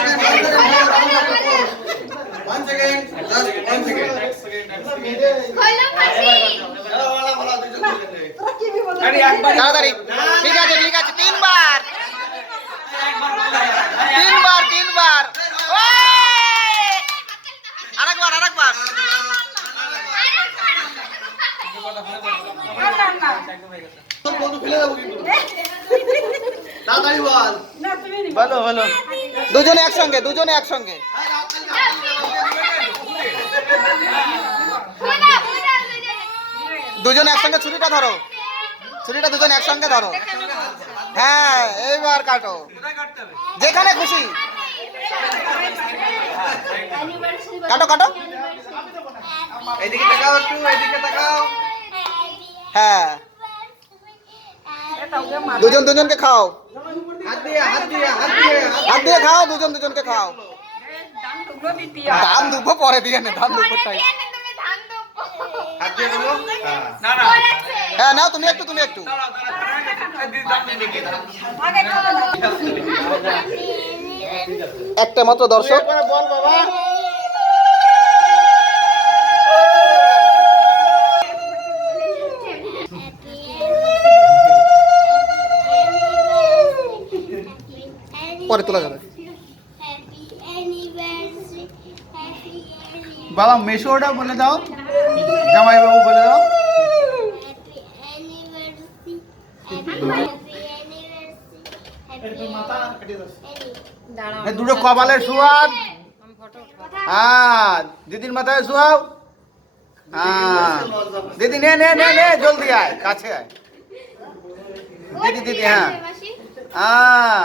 1 second, just 1 second. তাড়াতাড়ি ঠিক আছে ঠিক আছে তিনবার তিনবার আরেকবার বন্ধু ফেলে দেবো কিন্তু তাড়াতাড়ি বল বলো দুজনে একসঙ্গে দুজনে একসঙ্গে ছুরিটা দুজনে একসঙ্গে ধরো। হ্যাঁ এইবার কাটো যেখানে খুশি কাটো এদিকে তাকাও একটু এদিকে তাকাও হ্যাঁ দুজনকে খাও হাত দিয়ে খাও দুজনকে খাও ধান দুপো পরে দিয়ে নে ধান দুপোটাই হাত দিয়ে বলো হ্যাঁ নাও তুমি একটু একটা মাত্র দর্শক বল বাবা পরে তোলা যাবে। বাবা মেশোটা বলে দাও জামাইবাবু বলে দাও দুটো কপালের সুয়াদ হ্যাঁ দিদির মাথায় শুয়াও হ্যাঁ দিদি নে জলদি আয় কাছে আয় দিদি হ্যাঁ